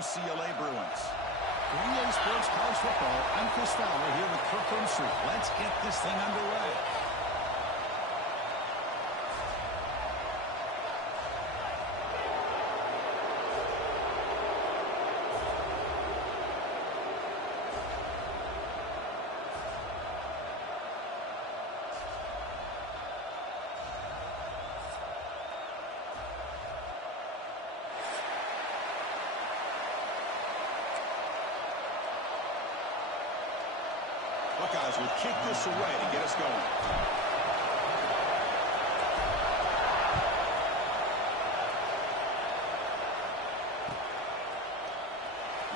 UCLA Bruins. For EA Sports College Football, I'm Chris Fowler here with Kirk Herbstreit. Let's get this thing underway. Buckeyes will kick this away to get us going.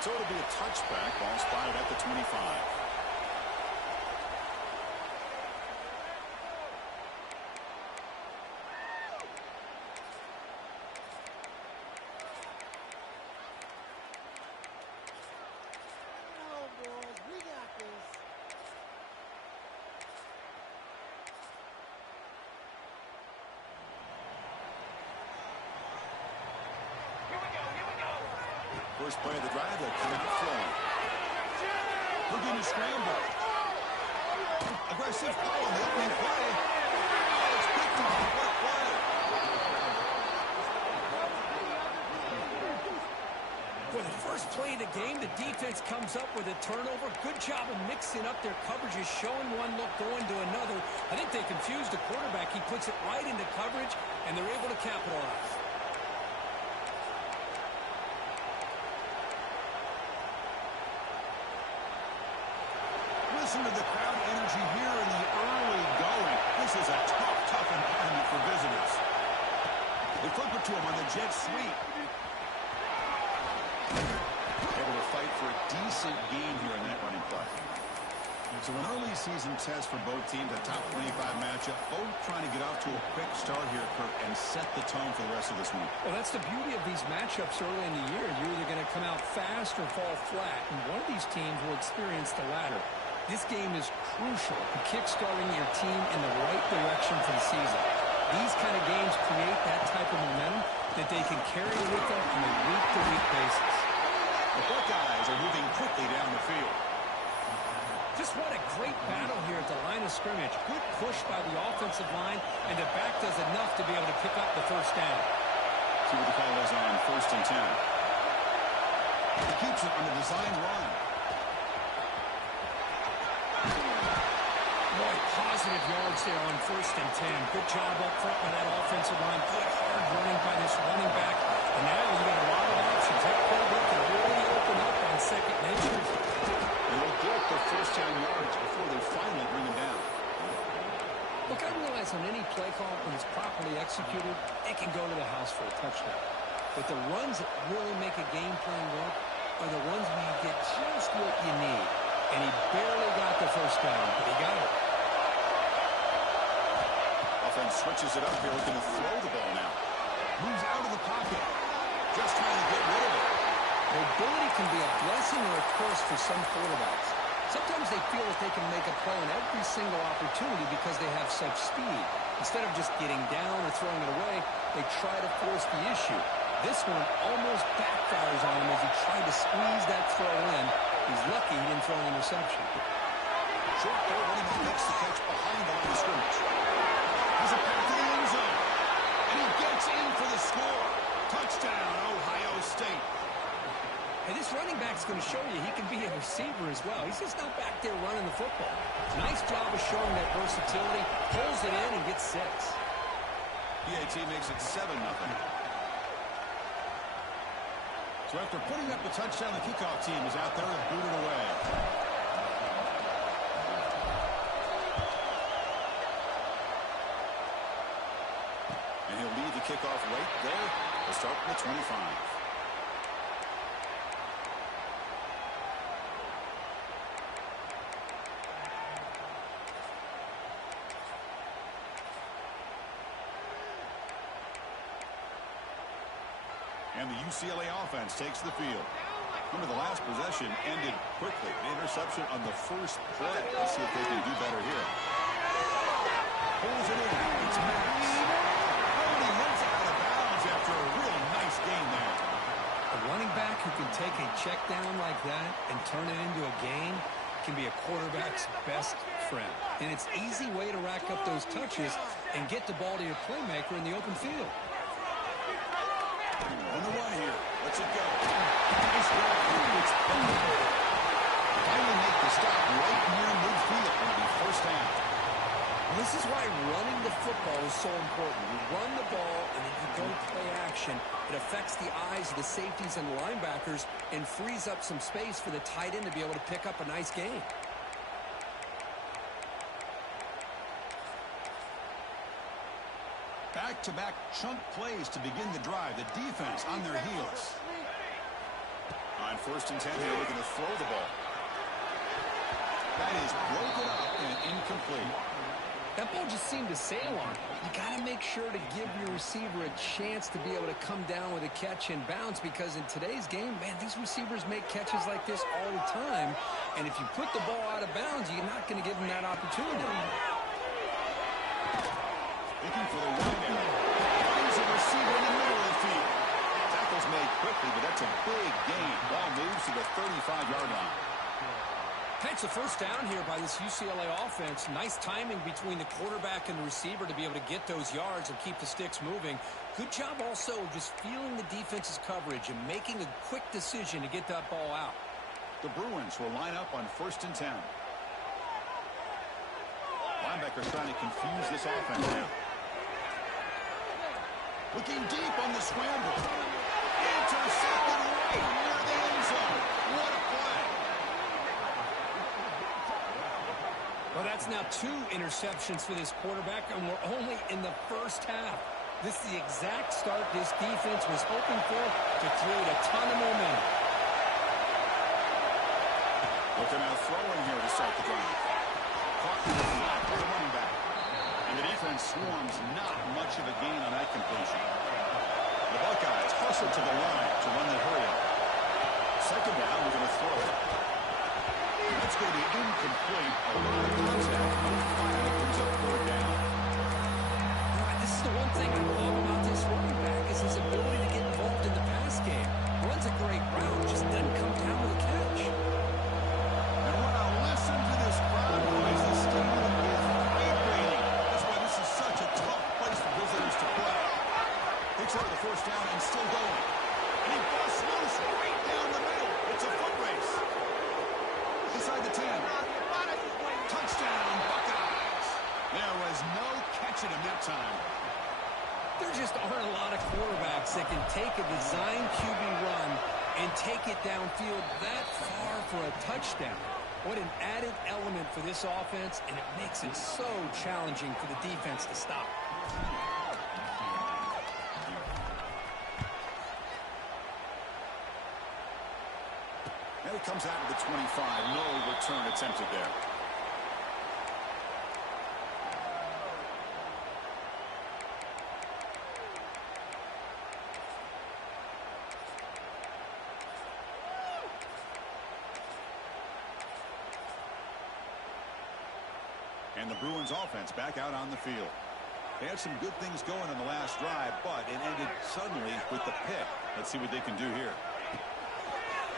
So it'll be a touchback. Ball spotted at the 25. First play of the drive, they'll come out flowing. Looking to scramble. Aggressive play on the opening play. Oh, it's picked off. What a play. For the first play of the game, the defense comes up with a turnover. Good job of mixing up their coverages, showing one look, going to another. I think they confused the quarterback. He puts it right into coverage, and they're able to capitalize. Listen to the crowd energy here in the early going. This is a tough environment for visitors. They flip it to him on the jet sweep. Able to fight for a decent gain here in that running play. So an early season test for both teams, a top 25 matchup. Both trying to get off to a quick start here, Kirk, and set the tone for the rest of this week. Well, that's the beauty of these matchups early in the year. You're either going to come out fast or fall flat, and one of these teams will experience the latter. This game is crucial to kickstarting your team in the right direction for the season. These kind of games create that type of momentum that they can carry with them on a week-to-week basis. The Buckeyes are moving quickly down the field. Just what a great battle here at the line of scrimmage. Good push by the offensive line, and the back does enough to be able to pick up the first down. See what the call is on 1st and 10. He keeps it on the design run. Boy, positive yards there on 1st and 10. Good job up front by that offensive line. Good hard running by this running back. And now you got a lot of options. That quarterback can really open up on second nature. And they'll get the first down yards before they finally bring him down. Look, I realize on any play call, when it's properly executed, it can go to the house for a touchdown. But the runs that really make a game plan work are the ones where you get just what you need. And he barely got the first down, but he got it. Offense switches it up here, looking to throw the ball now. Moves out of the pocket. Just trying to get rid of it. Mobility can be a blessing or a curse for some quarterbacks. Sometimes they feel that they can make a play on every single opportunity because they have such speed. Instead of just getting down or throwing it away, they try to force the issue. This one almost backfires on him as he tried to squeeze that throw in. He's lucky he didn't throw an interception. Short throw, running back makes the catch behind the line of scrimmage. He's a path to the end zone. And he gets in for the score. Touchdown, Ohio State. Hey, this running back's going to show you he can be a receiver as well. He's just not back there running the football. Nice job of showing that versatility. Pulls it in and gets 6. PAT makes it 7-0. So after putting up the touchdown, the kickoff team is out there and booted away. And he'll lead the kickoff right there to start from the 25. And the UCLA offense takes the field. Remember, the last possession ended quickly. An interception on the first play. Let's see if they can do better here. Pulls it in. It's Max. Oh, and he heads out of bounds after a real nice game there. The running back who can take a check down like that and turn it into a gain can be a quarterback's best friend. And it's an easy way to rack up those touches and get the ball to your playmaker in the open field. On the run here. Let's it go. Nice roll through. It's penetrated. Finally make the stop right near midfield. It'll be first down. Well, this is why running the football is so important. You run the ball, and if you don't play action, it affects the eyes of the safeties and the linebackers and frees up some space for the tight end to be able to pick up a nice gain. Back-to-back chunk plays to begin the drive. The defense on their heels. On first and 10 here, looking to throw the ball. That is broken up and incomplete. That ball just seemed to sail on. You got to make sure to give your receiver a chance to be able to come down with a catch and bounce, because in today's game, man, these receivers make catches like this all the time. And if you put the ball out of bounds, you're not going to give them that opportunity. Looking for the wideout. Finds a receiver in the middle of the field. Tackle's made quickly, but that's a big gain. Ball moves to the 35-yard line. It's a first down here by this UCLA offense. Nice timing between the quarterback and the receiver to be able to get those yards and keep the sticks moving. Good job also of just feeling the defense's coverage and making a quick decision to get that ball out. The Bruins will line up on first and 10. Linebackers trying to confuse this offense now. Looking deep on the scramble. Intercepted right near the end zone. What a play. Well, that's now 2 interceptions for this quarterback, and we're only in the first half. This is the exact start this defense was hoping for to create a ton of momentum. Looking at a throw in here to start the drive. Caught in the flat for the running back. And the defense swarms not much of a gain on that completion. The Buckeyes hustle to the line to run the hurry up. Second down, we're going to throw it. That's going to be incomplete. A lot of contact. No fire brings up third down. This is the one thing I love about this running back is his ability to get involved in the pass game. Runs a great route, just doesn't come down with a catch. And when I listen to this crowd noise, the stadium is vibrating. That's why this is such a tough place for visitors to play. Picks up the first down and still going. And he busts loose right down the middle. It's a foot race. Inside the 10. Touchdown, Buckeyes. There was no catching him that time. There just aren't a lot of quarterbacks that can take a design QB run and take it downfield that far for a touchdown. What an added element for this offense, and it makes it so challenging for the defense to stop. And it comes out of the 25. No return attempted there. And the Bruins offense back out on the field. They had some good things going on the last drive, but it ended suddenly with the pick. Let's see what they can do here.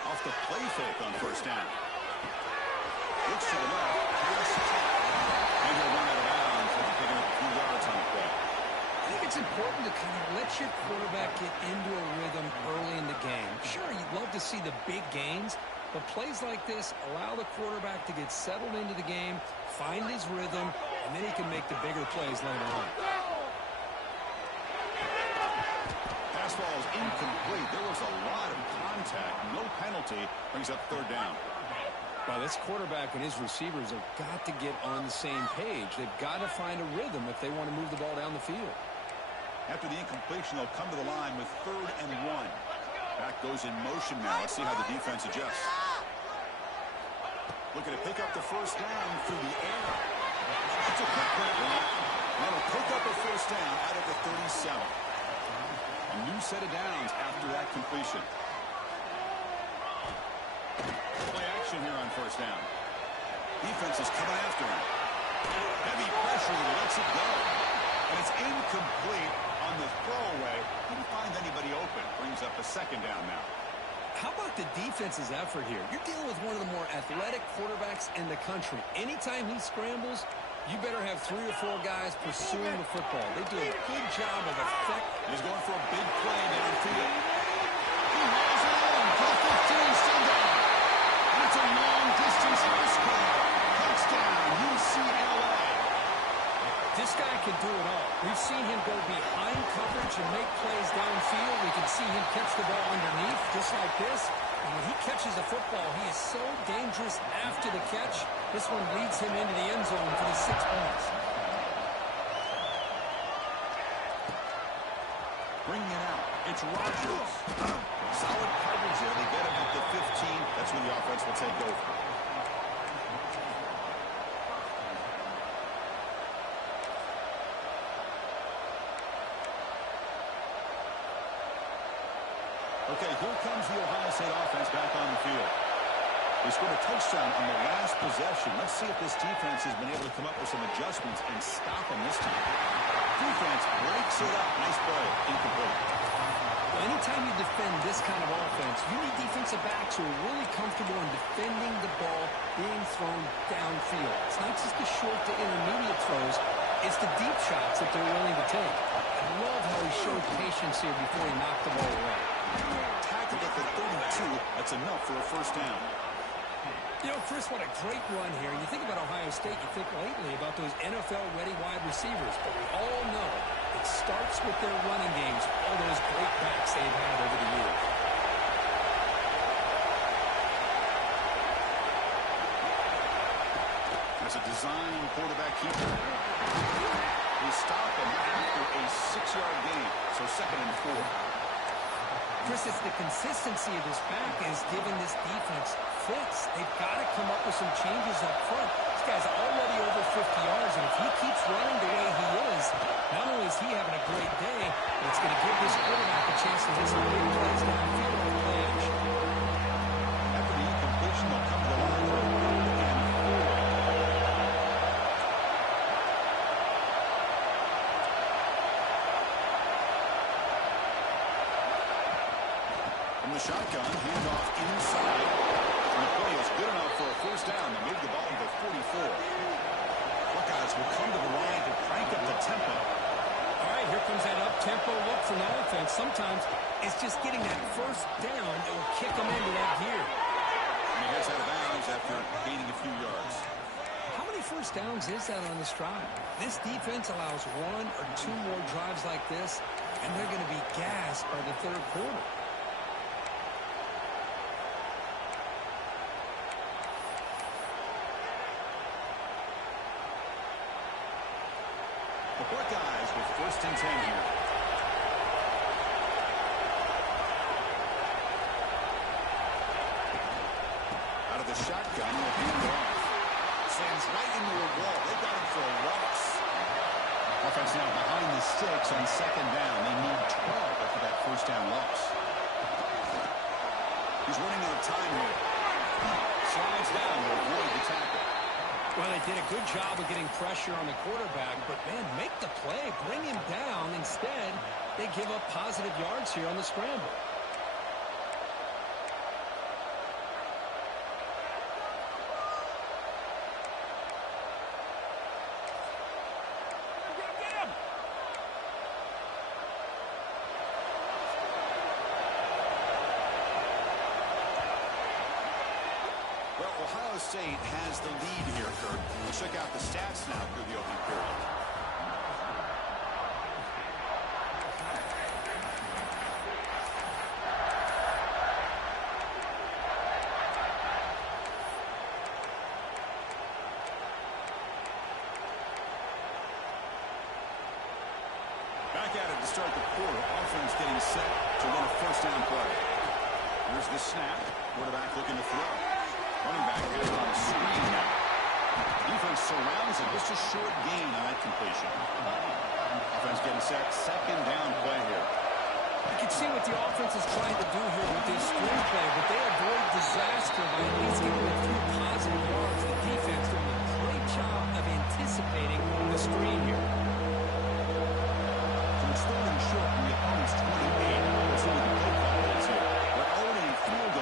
Off the play fake on first down. Looks to the left. Here's Top. And he'll run out of bounds after picking up a few yards on the play. I think it's important to kind of let your quarterback get into a rhythm early in the game. Sure, you'd love to see the big gains, but plays like this allow the quarterback to get settled into the game, find his rhythm, and then he can make the bigger plays later on. Pass ball is incomplete. There was a lot of contact. No penalty. Brings up third down. Well, this quarterback and his receivers have got to get on the same page. They've got to find a rhythm if they want to move the ball down the field. After the incompletion, they'll come to the line with 3rd and 1. Back goes in motion now. Let's see how the defense adjusts. Looking to pick up the first down through the air. It's a quick break. That'll pick up a first down out of the 37. A new set of downs after that completion. Play action here on first down. Defense is coming after him. Heavy pressure, he lets it go. And it's incomplete on the throwaway. Didn't find anybody open. Brings up a second down now. How about the defense's effort here? You're dealing with one of the more athletic quarterbacks in the country. Anytime he scrambles, you better have 3 or 4 guys pursuing the football. They do a good job of effect. He's going for a big play downfield. He hauls it in to the 15, still down. And it's a long-distance pass play. Touchdown, UCLA. This guy can do it all. We've seen him go behind coverage and make plays downfield. We can see him catch the ball underneath, just like this. And when he catches a football, he is so dangerous after the catch. This one leads him into the end zone for the 6 points. Bringing it out. It's Rodgers. Solid coverage there. They get him at the 15. That's when the offense will take over. Okay, here comes the Ohio State offense back on the field. They scored a touchdown on the last possession. Let's see if this defense has been able to come up with some adjustments and stop them this time. Defense breaks it up. Nice play. Incomplete. Well, anytime you defend this kind of offense, you need defensive backs who are really comfortable in defending the ball being thrown downfield. It's not just the short to intermediate throws. It's the deep shots that they're willing to take. I love how he showed patience here before he knocked the ball away. Tackled at the 32. That's enough for a first down. You know, Chris, what a great run here. You think about Ohio State, you think lately about those NFL-ready wide receivers. But we all know it starts with their running games, all those great backs they've had over the years. As a design quarterback keeper. They stop him after a 6-yard gain. So 2nd and 4. Chris, it's the consistency of his back is giving this defense fits. They've got to come up with some changes up front. This guy's already over 50 yards, and if he keeps running the way he is, not only is he having a great day, but it's going to give this quarterback a chance to hit some big plays downfield on the play action. After the incompletion, they'll come to the line for a 3rd and 4. From the shotgun, handoff inside. And the play is good enough for a first down. They move the ball to the 44. Buckeyes will come to the line to crank up the tempo. All right, here comes that up-tempo look from the offense. Sometimes it's just getting that first down that will kick them into that gear. And he gets out of bounds after gaining a few yards. How many first downs is that on this drive? This defense allows 1 or 2 more drives like this, and they're going to be gassed by the 3rd quarter. The Buckeyes with 1st and 10 here. Out of the shotgun, they'll hand it off. Sends right into a wall. They got him for a loss. Offense now behind the sticks on 2nd down. They need 12 after that first down loss. He's running out of time here. Slides down to avoid the tackle. Well, they did a good job of getting pressure on the quarterback, but, man, make the play. Bring him down. Instead, they give up positive yards here on the scramble. Ohio State has the lead here, Kurt. We'll check out the stats now through the opening period. Back at it to start the quarter. Offense getting set to run a first down play. Here's the snap. Quarterback looking to throw. Running back has on a screen now. Defense surrounds him. Just a short gain on that completion. Offense getting set. 2nd down play here. You can see what the offense is trying to do here with this screen play, but they avoid disaster by at least getting a few positive yards. The defense doing a great job of anticipating the screen here. From starting short from the opponent's 28, let's see what the play call is here. They're already in field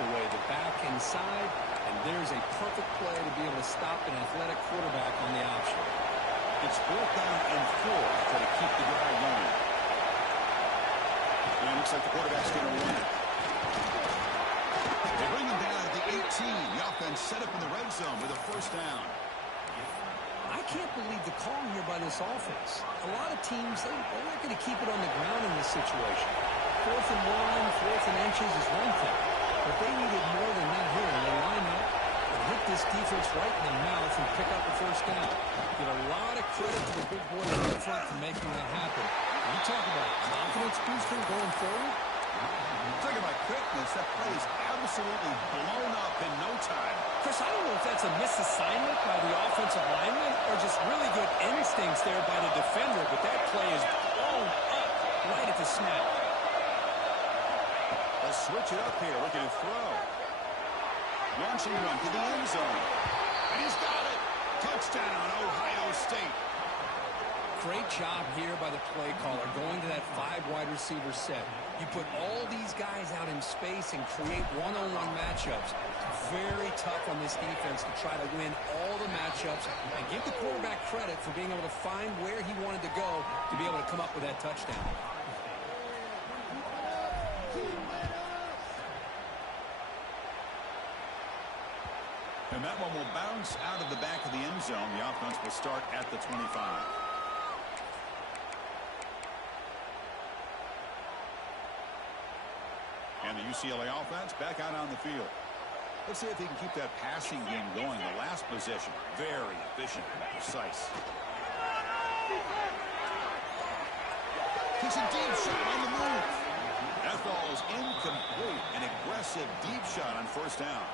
away the back inside, and there's a perfect play to be able to stop an athletic quarterback on the option. It's 4th down and 4 to try to keep the drive going. And it looks like the quarterback's going to run it. They bring him down at the 18. The offense set up in the red zone with a 1st down. I can't believe the call here by this offense. A lot of teams, they're not going to keep it on the ground in this situation. 4th and 1, 4th and inches is one thing. But they needed more than that here. And they line up and hit this defense right in the mouth and pick up the 1st down. Give a lot of credit to the big boys in the front for making that happen. You talk about confidence boosting going forward. Talk about quickness. That play is absolutely blown up in no time. Chris, I don't know if that's a misassignment by the offensive lineman or just really good instincts there by the defender, but that play is blown up right at the snap. They'll switch it up here, looking to throw. Launching one to the end zone. And he's got it. Touchdown, Ohio State. Great job here by the play caller going to that 5 wide receiver set. You put all these guys out in space and create one-on-one matchups. Very tough on this defense to try to win all the matchups and give the quarterback credit for being able to find where he wanted to go to be able to come up with that touchdown. And that one will bounce out of the back of the end zone. The offense will start at the 25. And the UCLA offense back out on the field. Let's see if they can keep that passing game going. The last possession, very efficient and precise. Takes a deep shot on the move. That ball is incomplete. An aggressive deep shot on 1st down.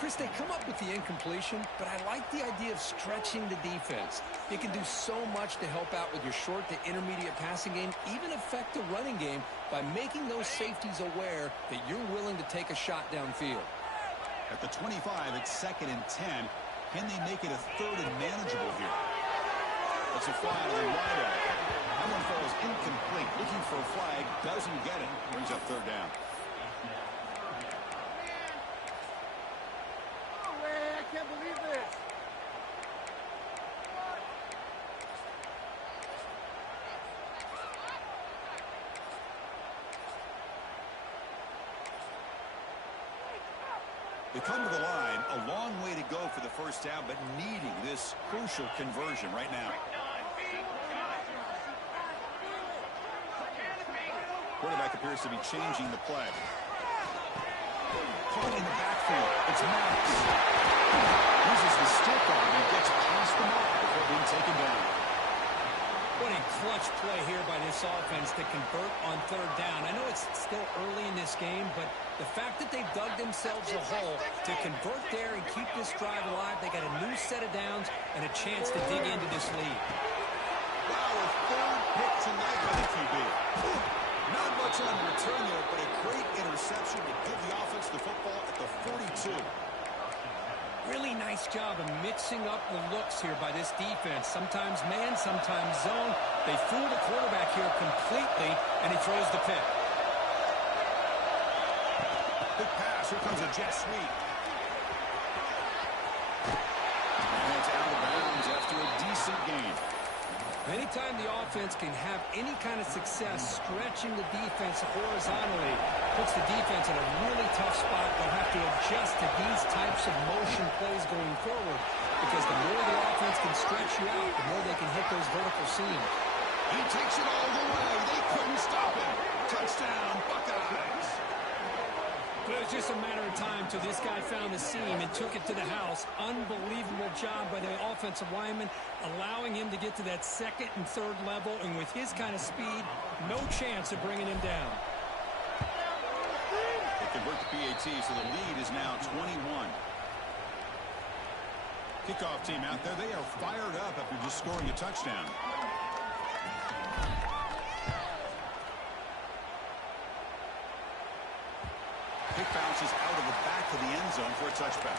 Chris, they come up with the incompletion, but I like the idea of stretching the defense. You can do so much to help out with your short to intermediate passing game, even affect the running game by making those safeties aware that you're willing to take a shot downfield. At the 25, it's 2nd and 10. Can they make it a 3rd and manageable here? That's a fly to the wideout. That one falls incomplete. Looking for a flag, doesn't get it. Brings up 3rd down. I can't believe this. They come to the line, a long way to go for the 1st down, but needing this crucial conversion right now. Quarterback appears to be changing the play. Caught in the backfield. It's Maddox. Uses the stick on and gets past the mark before being taken down. What a clutch play here by this offense to convert on 3rd down. I know it's still early in this game, but the fact that they've dug themselves a hole to convert there and keep this drive alive, they got a new set of downs and a chance to dig into this lead. Wow, a 3rd pick tonight by the QB. Not much on return there, but a great interception to give the offense the football at the 42. Really nice job of mixing up the looks here by this defense. Sometimes man, sometimes zone. They fool the quarterback here completely, and he throws the pick. Big pass. Here comes a jet sweep. And it's out of bounds after a decent gain. Anytime the offense can have any kind of success stretching the defense horizontally, puts the defense in a really tough spot. They'll have to adjust to these types of motion plays going forward, because the more the offense can stretch you out, the more they can hit those vertical seams. He takes it all the way. They couldn't stop him. Touchdown, Buckeyes. But it was just a matter of time till this guy found the seam and took it to the house. Unbelievable job by the offensive lineman, allowing him to get to that 2nd and 3rd level, and with his kind of speed, no chance of bringing him down. They convert the PAT, so the lead is now 21. Kickoff team out there, they are fired up after just scoring a touchdown. Kick bounces out of the back of the end zone for a touchback.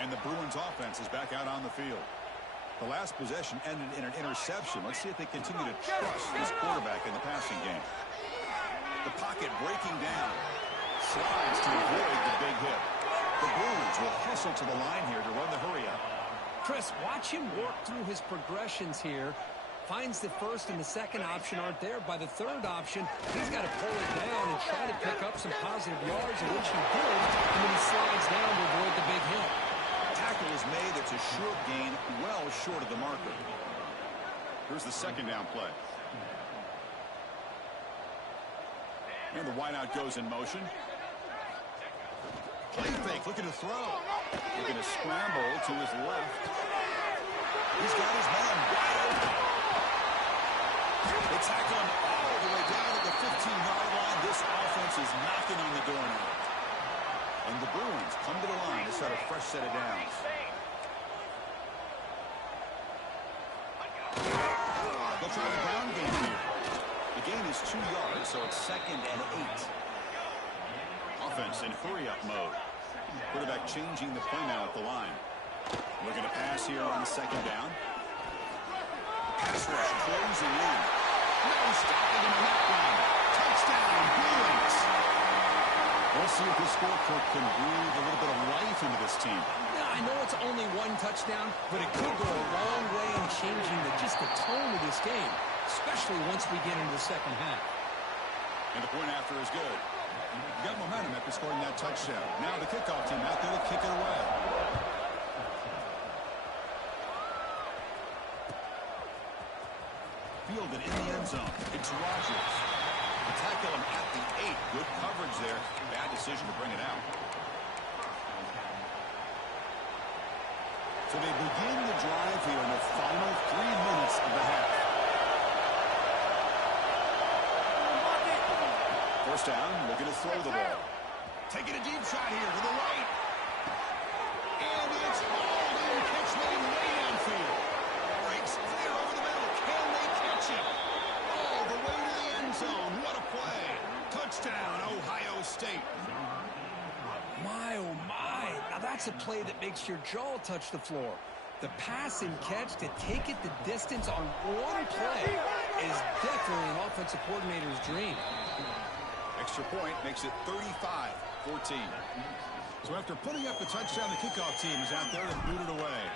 And the Bruins offense is back out on the field. The last possession ended in an interception. Let's see if they continue to trust this quarterback in the passing game. The pocket breaking down. Slides to avoid the big hit. The Bruins will hustle to the line here to run the hurry up. Chris, watch him work through his progressions here. Finds the first and the second option aren't there. By the third option, he's got to pull it down and try to pick up some positive yards, in which he did, and then he slides down to avoid the big hit. Tackle is made. It's a short gain, well short of the marker. Here's the second down play. And the wideout goes in motion. Play fake, looking to throw. Looking to scramble to his left. He's got his man wide open. They tackle him all the way down to the 15-yard line. This offense is knocking on the door now. And the Bruins come to the line to set a fresh set of downs. They'll try the ground game here. The gain is 2 yards, so it's 2nd and 8. Offense in hurry-up mode. Quarterback changing the play now at the line. We're going to pass here on 2nd down. Pass rush closing in. No stopping him on that one. Touchdown, Bruins. We'll see if this score can breathe a little bit of life into this team. Yeah, I know it's only 1 touchdown, but it could go a long way in changing just the tone of this game, especially once we get into the second half. And the point after is good. You got momentum after scoring that touchdown. Now the kickoff team out there to kick it away. Fielded in the end zone. It's Rodgers. Tackle him at the 8. Good coverage there. Bad decision to bring it out. So they begin the drive here in the final 3 minutes of the half. First down, looking to throw the ball. Taking a deep shot here to the right. And it's hauled in. Catch made way downfield. Breaks clear over the middle. Can they catch him? All the way to the end zone. What a play. Touchdown, Ohio State. My, oh my. Now that's a play that makes your jaw touch the floor. The pass and catch to take it the distance on one play is definitely an offensive coordinator's dream. Extra point makes it 35-14. So after putting up the touchdown, the kickoff team is out there to boot it away.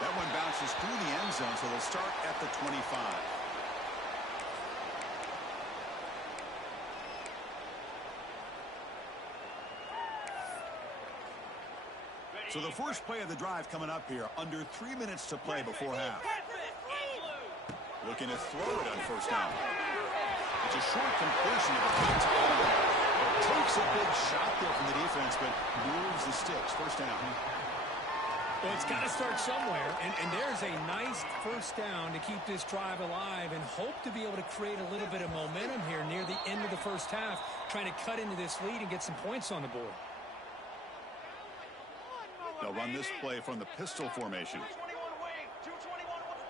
That one bounces through the end zone, so they'll start at the 25. So the first play of the drive coming up here, under 3 minutes to play before half. Looking to throw it on first down. It's a short completion of the takes a big shot there from the defense, but moves the sticks. First down. Well, it's got to start somewhere, and there's a nice first down to keep this drive alive and hope to be able to create a little bit of momentum here near the end of the first half, trying to cut into this lead and get some points on the board. They'll run this play from the pistol formation.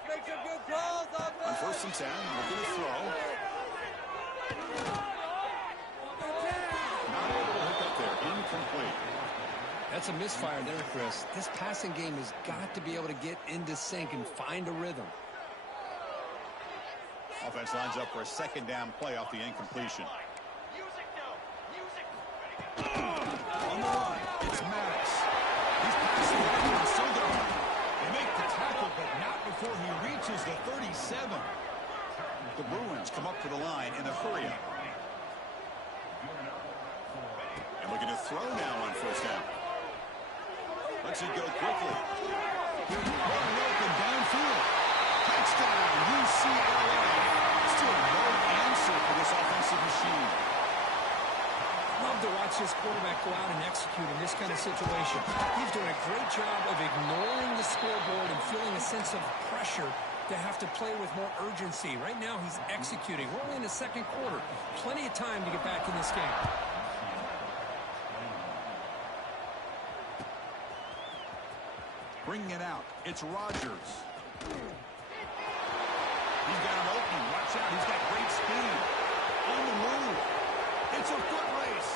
Make some good calls on On first and 10, looking to throw. Not able to hook up there. Incomplete. That's a misfire there, Chris. This passing game has got to be able to get into sync and find a rhythm. Offense lines up for a second down play off the incompletion. On the run, it's Maddox. He's passing the line and still going. They make the tackle, but not before he reaches the 37. The Bruins come up to the line in a hurry-up. And looking to throw now on first down. Let's it go quickly. Wide open downfield. Touchdown, UCLA. Still no answer for this offensive machine. Love to watch this quarterback go out and execute in this kind of situation. He's doing a great job of ignoring the scoreboard and feeling a sense of pressure to have to play with more urgency. Right now, he's executing. We're only in the second quarter. Plenty of time to get back in this game. Bringing it out. It's Rodgers. He's got an opening. Watch out. He's got great speed. On the move. It's a foot race.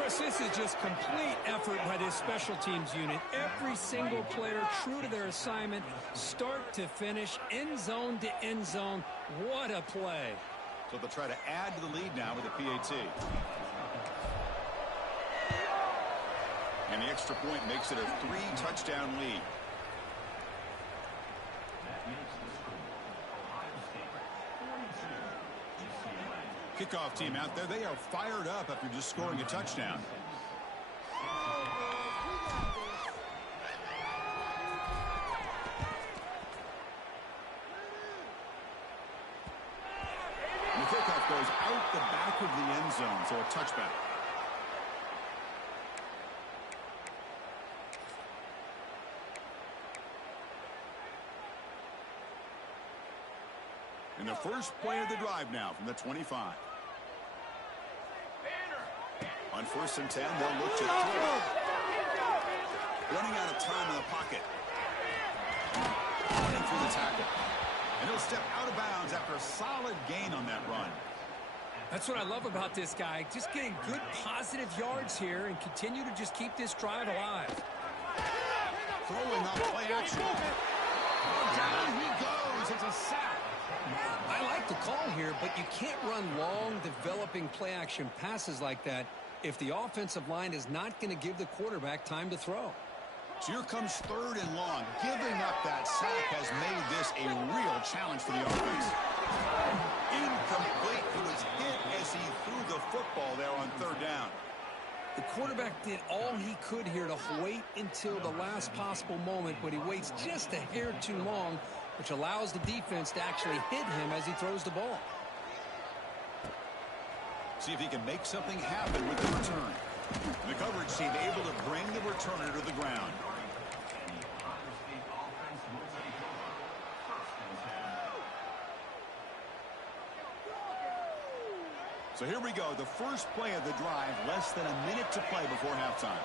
Chris, this is just complete effort by this special teams unit. Every single player true to their assignment, start to finish, end zone to end zone. What a play. So they'll try to add to the lead now with a PAT. And the extra point makes it a 3-touchdown lead. Kickoff team out there, they are fired up after just scoring a touchdown. And the kickoff goes out the back of the end zone, so a touchback. And the first play of the drive now from the 25. On 1st and 10, they'll look to throw. Running out of time in the pocket. Running through the tackle. And he'll step out of bounds after a solid gain on that run. That's what I love about this guy. Just getting good positive yards here and continue to just keep this drive alive. Throwing on play action. Down he goes. It's a sack. I like the call here, but you can't run long, developing play-action passes like that if the offensive line is not going to give the quarterback time to throw. So here comes 3rd and long. Giving up that sack has made this a real challenge for the offense. Incomplete. He was hit as he threw the football there on 3rd down. The quarterback did all he could here to wait until the last possible moment, but he waits just a hair too long, which allows the defense to actually hit him as he throws the ball. See if he can make something happen with the return. The coverage team able to bring the returner to the ground. So here we go, the first play of the drive, less than a minute to play before halftime.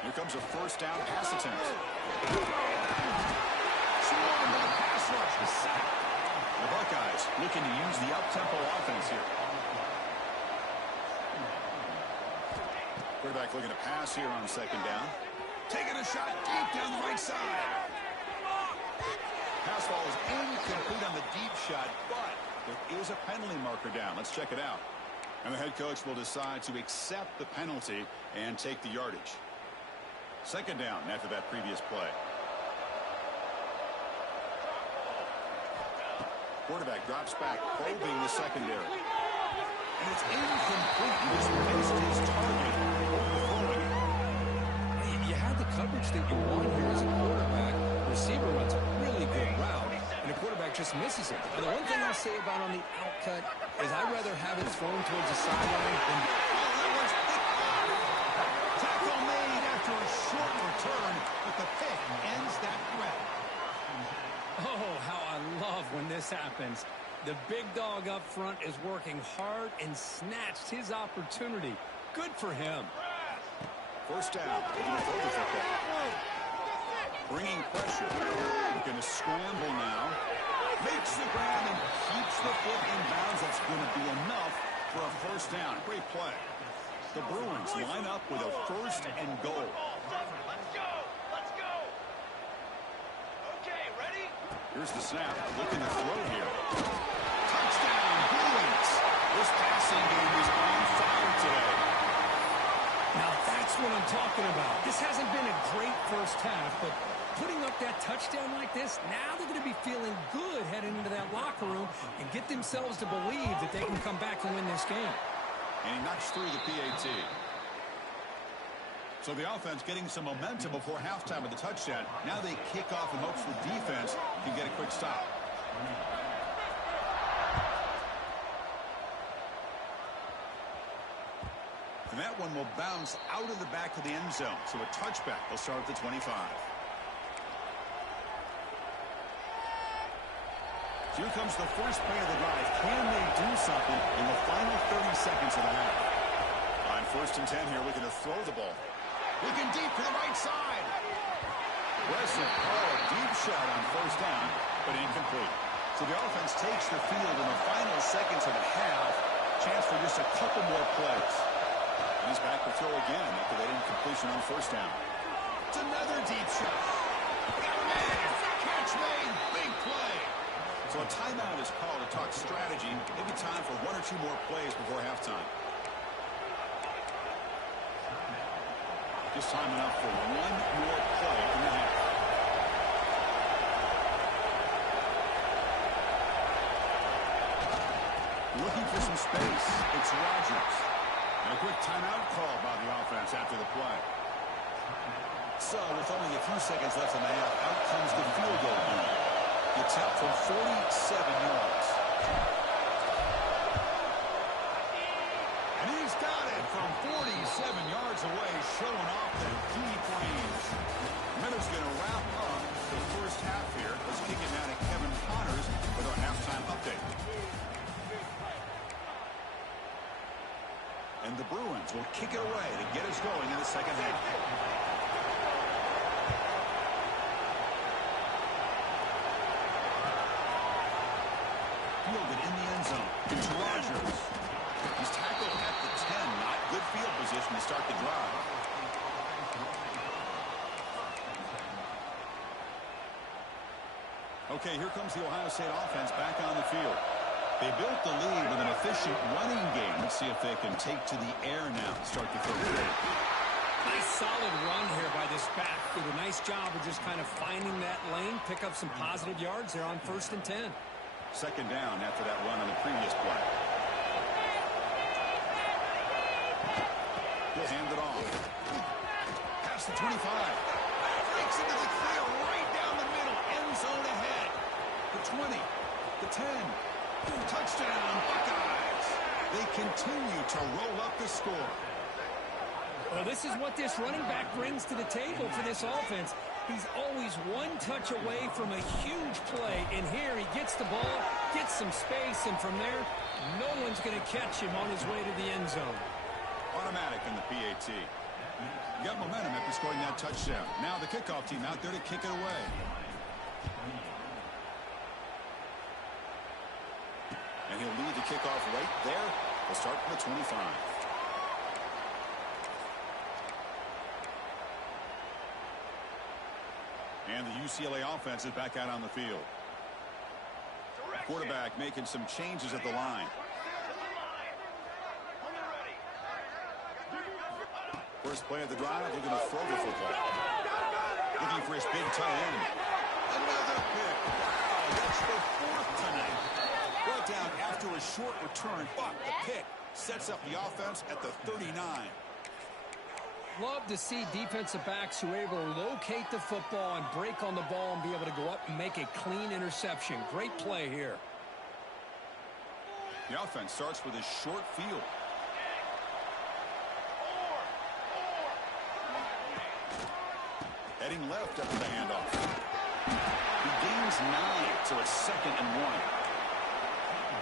Here comes a 1st down pass attempt. The Buckeyes looking to use the up-tempo offense here. Quarterback looking to pass here on 2nd down. Taking a shot deep down the right side. Pass ball is incomplete on the deep shot, but there is a penalty marker down. Let's check it out. And the head coach will decide to accept the penalty and take the yardage. 2nd down after that previous play. Quarterback drops back, probing the secondary. And it's incomplete. He just missed his target, overthrowing it. You had the coverage that you want here as a quarterback. The receiver runs a really good route, and the quarterback just misses it. Now, the one thing I'll say about on the outcut is I'd rather have it thrown towards the sideline than... Oh, that one's picked off. Tackle made after a short return, but the pick ends that threat. Oh, how I love when this happens. The big dog up front is working hard and snatched his opportunity. Good for him. 1st down. Bringing pressure. Going to scramble now. Makes the grab and keeps the foot in bounds. That's going to be enough for a 1st down. Great play. The Bruins line up with a 1st and goal. Let's go. Let's go. Okay, ready? Here's the snap. Looking to throw here. Touchdown, Bruins. This passing game is on fire today. Now that's what I'm talking about. This hasn't been a great first half, but putting up that touchdown like this, now they're going to be feeling good heading into that locker room and get themselves to believe that they can come back and win this game. And he knocks through the PAT. So the offense getting some momentum before halftime with the touchdown. Now they kick off and hopes the defense can get a quick stop. And that one will bounce out of the back of the end zone. So a touchback will start at the 25. Here comes the first play of the drive. Can they do something in the final 30 seconds of the half? On 1st and 10 here, looking to throw the ball. Looking deep to the right side. Aggressive call, a deep shot on 1st down, but incomplete. So the offense takes the field in the final seconds of the half. Chance for just a couple more plays. He's back to throw again after that incompletion on first down. It's another deep shot. Got a man. Catch made. Big play. So a timeout is called to talk strategy. Maybe time for one or two more plays before halftime. Just time enough for one more play in the half. Looking for some space. It's Rodgers. And a quick timeout call by the offense after the play. So with only a few seconds left in the half, out comes the field goal unit. It's out from 47 yards. And he's got it from 47 yards away, showing off that deep range. Minutes going to wrap up the first half here. Let's kick it down to Kevin Connors with our halftime update. And the Bruins will kick it away to get us going in the second half. Fielded in the end zone. It's Rodgers. He's tackled at the 10. Not good field position to start the drive. Okay, here comes the Ohio State offense back on the field. They built the lead with an efficient running game. Let's see if they can take to the air now to start the third quarter. Nice solid run here by this back. Did a nice job of just kind of finding that lane, pick up some positive yards there on 1st and 10. Second down after that run on the previous play. He'll hand it off. Past the 25. Breaks into the clear right down the middle. End zone ahead. The 20. The 10. Touchdown, Buckeyes. They continue to roll up the score. Well, this is what this running back brings to the table for this offense. He's always one touch away from a huge play. And here he gets the ball, gets some space, and from there, no one's going to catch him on his way to the end zone. Automatic in the PAT. Got momentum after scoring that touchdown. Now the kickoff team out there to kick it away. And he'll lead the kickoff right there. We'll start from the 25. And the UCLA offense is back out on the field. Quarterback making some changes at the line. First play of the drive, they're going to throw the football. Looking for his big tight end. Another pick. Wow, that's the 4th tonight. Brought down after a short return, but the pick sets up the offense at the 39. Love to see defensive backs who are able to locate the football and break on the ball and be able to go up and make a clean interception. Great play here. The offense starts with a short field. Heading left after the handoff. He gains 9, so it's 2nd and 1.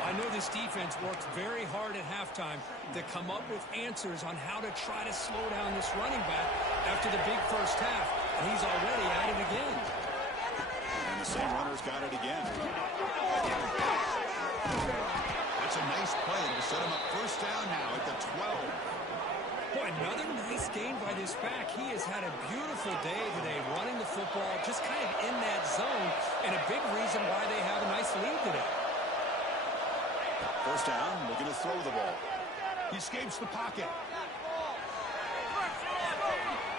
I know this defense worked very hard at halftime to come up with answers on how to try to slow down this running back after the big first half, and he's already at it again. And the same runner's got it again. That's a nice play. It'll set him up first down now at the 12. Boy, another nice gain by this back. He has had a beautiful day today running the football, just kind of in that zone, and a big reason why they have a nice lead today. First down, looking to throw the ball. He escapes the pocket.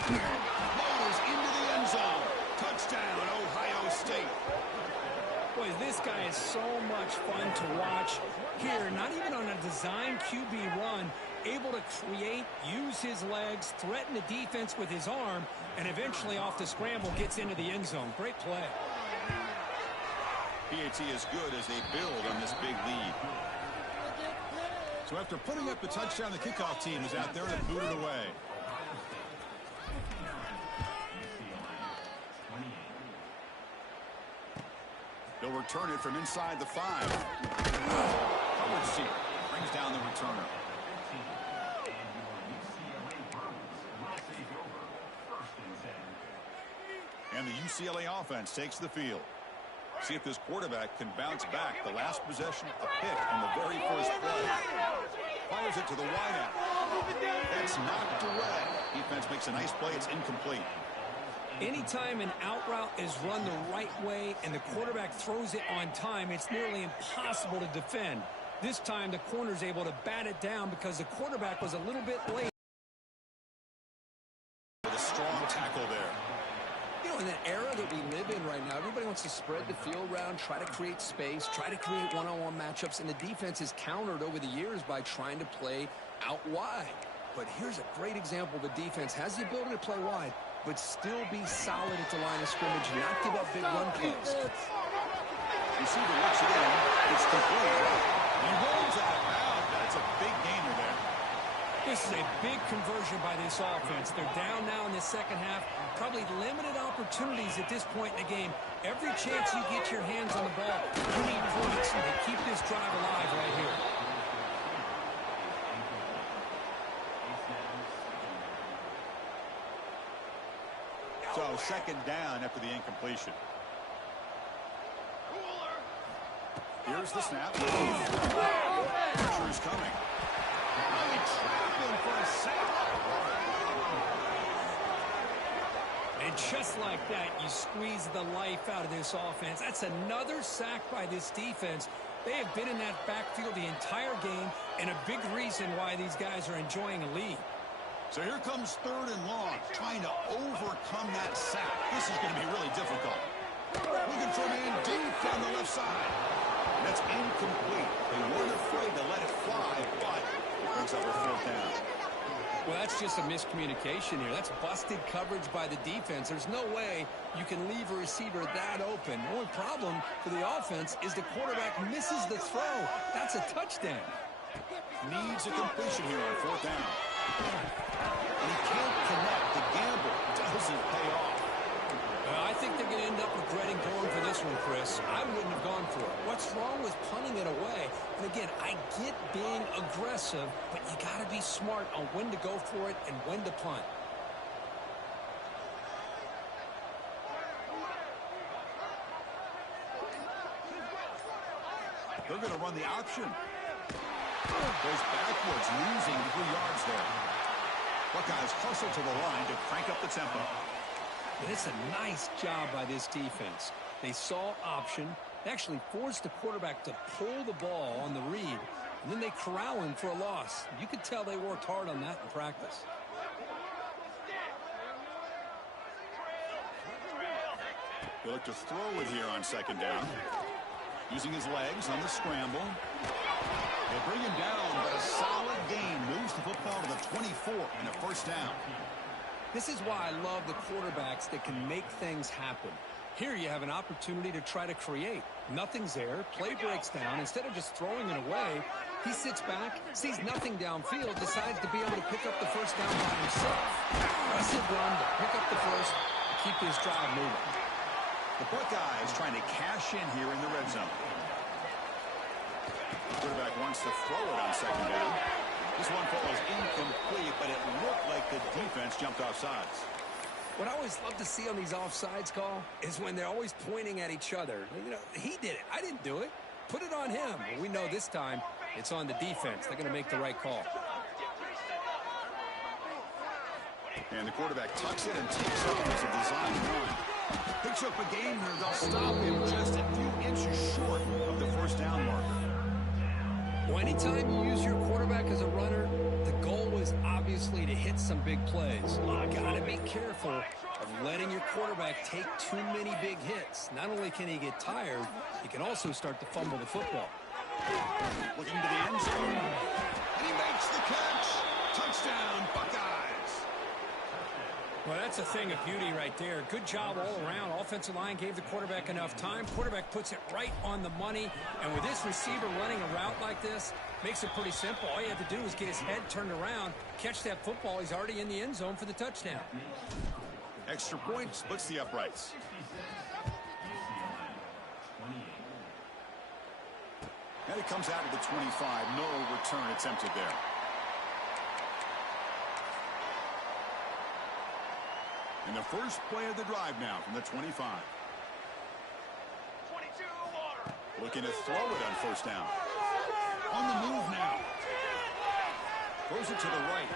Loaders into the end zone. Touchdown, Ohio State. Boy, this guy is so much fun to watch here. Not even on a design QB run, able to create, use his legs, threaten the defense with his arm, and eventually off the scramble gets into the end zone. Great play. PAT is good as they build on this big lead. So after putting up the touchdown, the kickoff team is out there to boot it away. They'll return it from inside the 5. Howard Seat brings down the returner. And the UCLA offense takes the field. See if this quarterback can bounce back. The last possession, a pick on the very first play. Fires it to the wideout. That's knocked away. Defense makes a nice play. It's incomplete. Anytime an out route is run the right way and the quarterback throws it on time, it's nearly impossible to defend. This time, the corner's able to bat it down because the quarterback was a little bit late. With a strong tackle there. You know, in the era that we live in right now, everybody wants to spread the field around, try to create space, try to create one-on-one matchups, and the defense is countered over the years by trying to play out wide. But here's a great example. The defense has the ability to play wide, but still be solid at the line of scrimmage, not give up big run plays. Receiver looks it in. It's complete. He rolls out of bounds. That's a big gainer there. This is a big conversion by this offense. They're down now in the second half. Probably limited opportunities at this point in the game. Every chance you get your hands on the ball, you need points to keep this drive alive right here. So second down after the incompletion. Here's the snap. Pressure's coming. Really trapping for a sack. And just like that, you squeeze the life out of this offense. That's another sack by this defense. They have been in that backfield the entire game, and a big reason why these guys are enjoying a lead. So here comes third and long, trying to overcome that sack. This is going to be really difficult. Looking for a man deep down the left side. That's incomplete. They weren't afraid to let it fly, but it brings up a fourth down. Well, that's just a miscommunication here. That's busted coverage by the defense. There's no way you can leave a receiver that open. The only problem for the offense is the quarterback misses the throw. That's a touchdown. Needs a completion here on fourth down. And he can't connect. The gamble doesn't pay off. I think they're going to end up regretting going for this one, Chris. I wouldn't have gone for it. What's wrong with punting it away? And again, I get being aggressive, but you got to be smart on when to go for it and when to punt. They're going to run the option. Goes backwards, losing 3 yards there. Buckeyes hustle to the line to crank up the tempo. And it's a nice job by this defense. They saw option. They actually forced the quarterback to pull the ball on the read, and then they corral him for a loss. You could tell they worked hard on that in practice. They look to throw it here on second down. Using his legs on the scramble. They bring him down, but a solid gain moves the football to the 24 and a first down. This is why I love the quarterbacks that can make things happen. Here you have an opportunity to try to create. Nothing's there. Play breaks down. Instead of just throwing it away, he sits back, sees nothing downfield, decides to be able to pick up the first down by himself. Aggressive run to pick up the first, keep this drive moving. The Buckeyes trying to cash in here in the red zone. The quarterback wants to throw it on second down. This one falls incomplete, but it looked like the defense jumped off sides. What I always love to see on these offsides call is when they're always pointing at each other. You know, he did it. I didn't do it. Put it on him. Well, we know this time it's on the defense. They're going to make the right call. And the quarterback tucks it and takes off as a design run. Picks up a game here. They'll stop him just a few inches short of the first down marker. Well, anytime you use your quarterback as a runner, the goal is obviously to hit some big plays. You got to be careful of letting your quarterback take too many big hits. Not only can he get tired, he can also start to fumble the football. Looking to the end zone. And he makes the catch. Touchdown, Buckeyes. Well, that's a thing of beauty right there. Good job all around. Offensive line gave the quarterback enough time. Quarterback puts it right on the money. And with this receiver running a route like this, makes it pretty simple. All you have to do is get his head turned around, catch that football. He's already in the end zone for the touchdown. Extra point splits the uprights. And it comes out of the 25. No return attempted there. And the first play of the drive now from the 25. 22 water. Looking to throw it on first down. On the move now. Throws it to the right.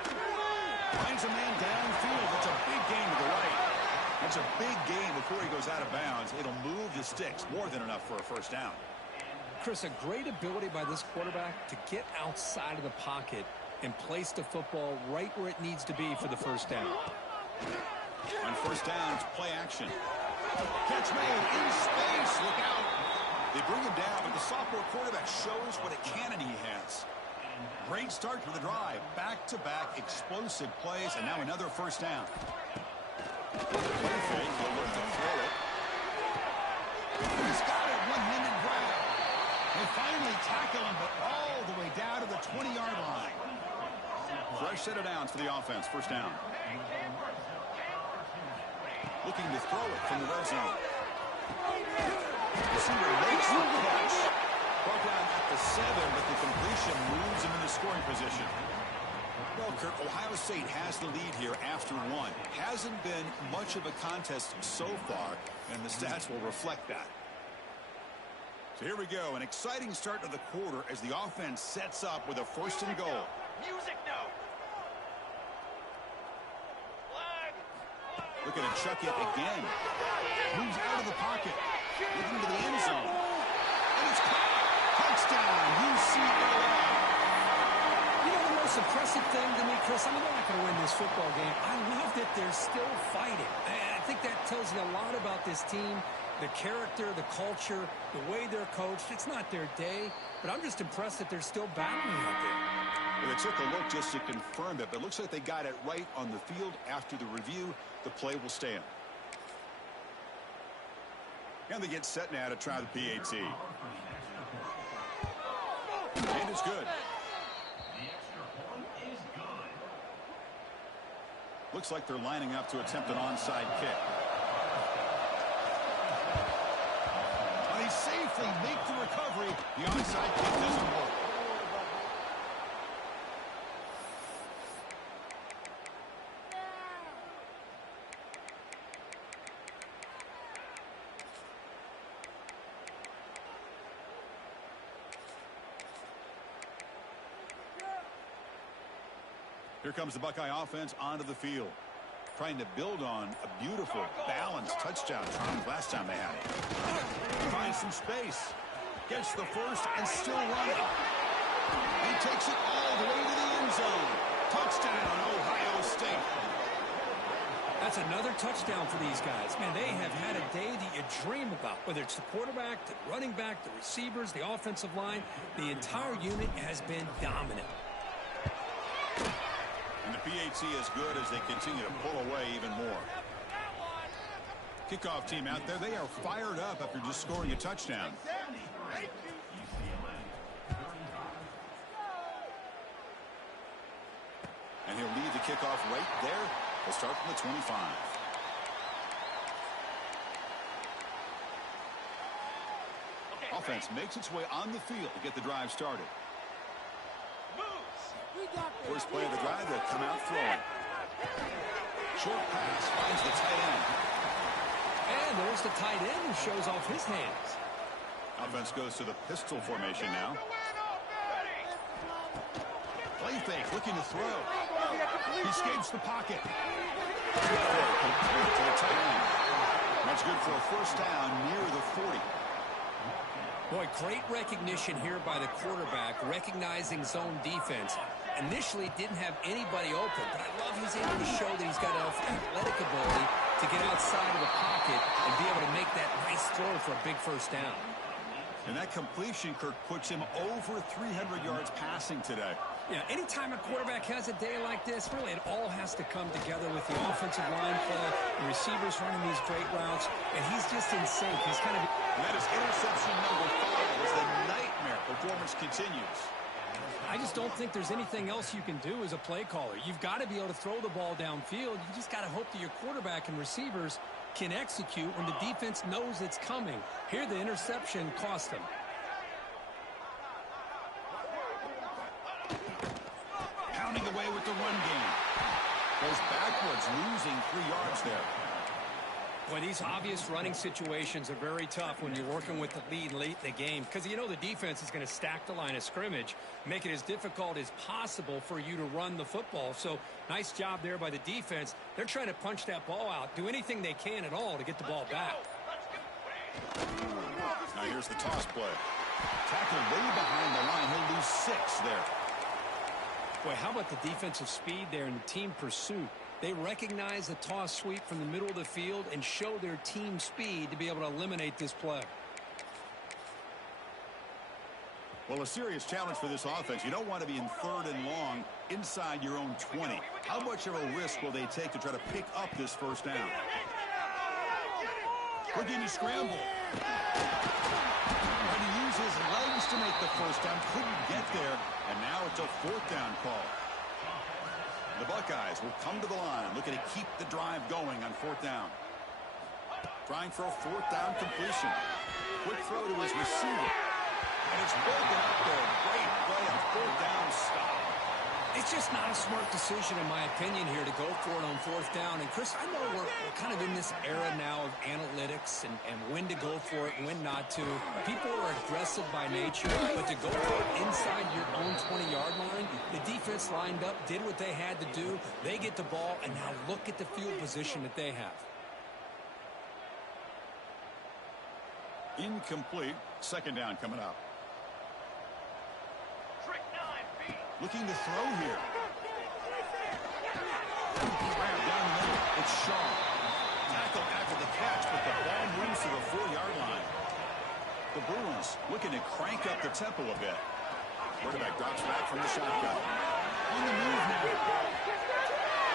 Finds a man downfield. It's a big gain to the right. That's a big gain before he goes out of bounds. It'll move the sticks. More than enough for a first down. Chris, a great ability by this quarterback to get outside of the pocket and place the football right where it needs to be for the first down. On first down, it's play action. Catch made in space. Look out. They bring him down, but the sophomore quarterback shows what a cannon he has. Great start to the drive. Back-to-back explosive plays, and now another first down. Play fake. He'll look to throw it. He's got it. One-handed grab. They finally tackle him, but all the way down to the 20-yard line. Fresh set of downs for the offense. First down. Looking to throw it from the red zone. Receiver makes the catch. Brought down at the 7, but the completion moves him into scoring position. Well, Kirk, Ohio State has the lead here after 1. Hasn't been much of a contest so far, and the stats will reflect that. So here we go, an exciting start to the quarter as the offense sets up with a first and goal. Music note. Flag. Looking to chuck it again. Moves out of the pocket. Looking to the end zone. And it's caught. Touchdown, UCLA. You know, the most impressive thing to me, Chris, I mean, they're not going to win this football game. I love that they're still fighting. I think that tells you a lot about this team, the character, the culture, the way they're coached. It's not their day, but I'm just impressed that they're still battling out there. Well, they took a look just to confirm it, but it looks like they got it right on the field. After the review, the play will stand. And they get set now to try the PAT. And it's good. Looks like they're lining up to attempt an onside kick. Well, they safely make the recovery. The onside kick doesn't work. Here comes the Buckeye offense onto the field. Trying to build on a beautiful, balanced touchdown last time they had it. Finds some space. Gets the first and still running. He takes it all the way to the end zone. Touchdown, Ohio State. That's another touchdown for these guys. Man, they have had a day that you dream about, whether it's the quarterback, the running back, the receivers, the offensive line. The entire unit has been dominant. And the PAT is good as they continue to pull away even more. Kickoff team out there, they are fired up after just scoring a touchdown. And he'll lead the kickoff right there. They'll start from the 25. Offense makes its way on the field to get the drive started. First play of the drive, they'll come out throwing. Short pass finds the tight end. And there's the tight end who shows off his hands. Offense goes to the pistol formation now. Play fake, looking to throw. He escapes the pocket. Good throw, complete to the tight end. That's good for a first down near the 40. Boy, great recognition here by the quarterback, recognizing zone defense. Initially didn't have anybody open, but I love he's able to show that he's got enough athletic ability to get outside of the pocket and be able to make that nice throw for a big first down. And that completion, Kirk, puts him over 300 yards passing today. Yeah, anytime a quarterback has a day like this, really it all has to come together with the offensive line play, the receivers running these great routes, and he's just in sync. He's kind of... And that is interception number 5 as the nightmare performance continues. I just don't think there's anything else you can do as a play caller. You've got to be able to throw the ball downfield. You just got to hope that your quarterback and receivers can execute when the defense knows it's coming. Here, the interception cost him. Pounding away with the run game. Goes backwards, losing 3 yards there. Well, these obvious running situations are very tough when you're working with the lead late in the game because you know the defense is going to stack the line of scrimmage, make it as difficult as possible for you to run the football. So nice job there by the defense. They're trying to punch that ball out, do anything they can at all to get the ball back. Now here's the toss play. Tackled way behind the line. He'll lose 6 there. Boy, how about the defensive speed there in the team pursuit? They recognize the toss sweep from the middle of the field and show their team speed to be able to eliminate this play. Well, a serious challenge for this offense. You don't want to be in 3rd and long inside your own 20. How much of a risk will they take to try to pick up this first down? Looking to scramble. Trying to use his legs to make the first down. Couldn't get there. And now it's a 4th down call. The Buckeyes will come to the line, looking to keep the drive going on 4th down. Trying for a 4th down completion. Quick throw to his receiver. And it's broken up there. Great play on 4th down stop. It's just not a smart decision, in my opinion, here to go for it on 4th down. And, Chris, I know we're kind of in this era now of analytics and when to go for it and when not to. People are aggressive by nature, but to go for it inside your own 20-yard line, the defense lined up, did what they had to do. They get the ball, and now look at the field position that they have. Incomplete. 2nd down coming up. Looking to throw here. Grab down the middle. It's Shaw. Tackle after the catch, but the ball moves to the 4-yard line. The Bruins looking to crank up the tempo a bit. Quarterback drops back from the shotgun. On the move now.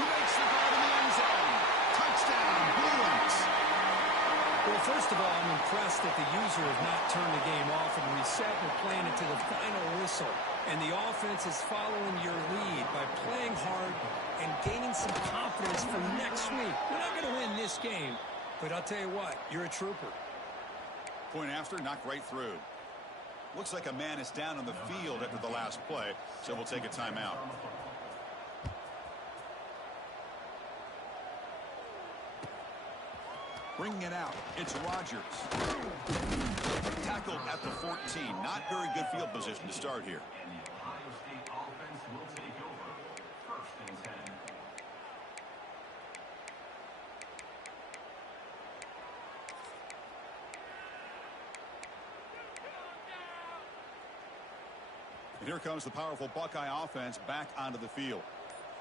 He makes the grab in the end zone. Touchdown, Bruins. Well, first of all, I'm impressed that the user has not turned the game off and reset. We're playing it to the final whistle. And the offense is following your lead by playing hard and gaining some confidence for next week. We're not going to win this game, but I'll tell you what, you're a trooper. Point after, knocked right through. Looks like a man is down on the field after the last play, so we'll take a timeout. Bringing it out, it's Rodgers. Tackled at the 14. Not very good field position to start here. And here comes the powerful Buckeye offense back onto the field.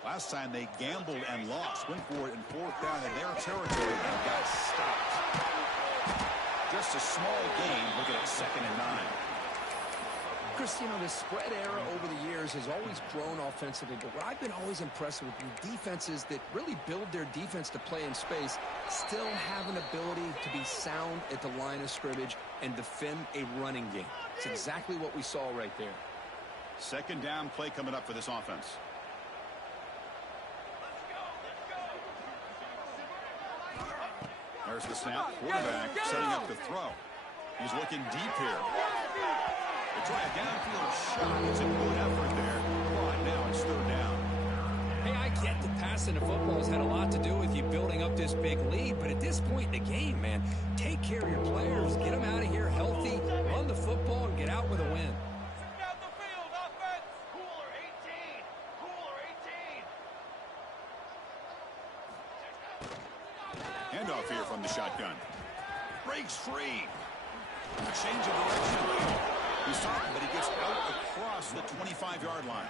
Last time they gambled and lost, went for it in 4th down in their territory and got stopped. Just a small gain, looking at 2nd and 9. Chris, you know, the spread era over the years has always grown offensively, but what I've been always impressed with defenses that really build their defense to play in space still have an ability to be sound at the line of scrimmage and defend a running game. It's exactly what we saw right there. 2nd down play coming up for this offense. There's the snap. Quarterback setting up the throw. He's looking deep here. They try a downfield shot. It's a good effort there. But now it's 3rd down. Hey, I get that passing the football has had a lot to do with you building up this big lead, but at this point in the game, man, take care of your players. Get them out of here healthy, run the football, and get out with a win. Handoff here from the shotgun. Breaks free. Change of direction. He's talking, but he gets out across the 25-yard line.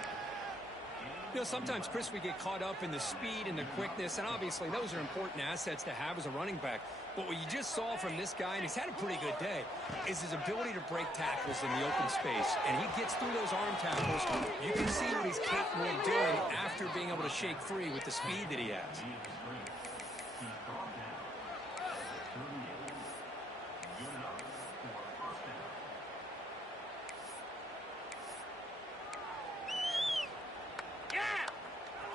You know, sometimes, Chris, we get caught up in the speed and the quickness, and obviously those are important assets to have as a running back. But what you just saw from this guy, and he's had a pretty good day, is his ability to break tackles in the open space. And he gets through those arm tackles. You can see what he's capable of doing after being able to shake free with the speed that he has.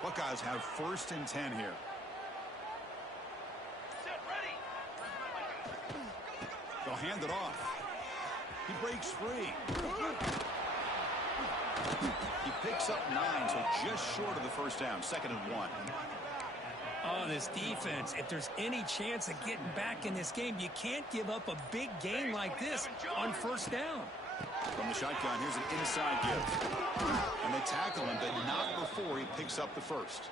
Buckeyes have 1st and 10 here. They'll hand it off. He breaks free. He picks up 9, so just short of the 1st down. 2nd and 1. Oh, this defense, if there's any chance of getting back in this game, you can't give up a big gain like this on first down. From the shotgun, here's an inside give. And they tackle him, but not before he picks up the first.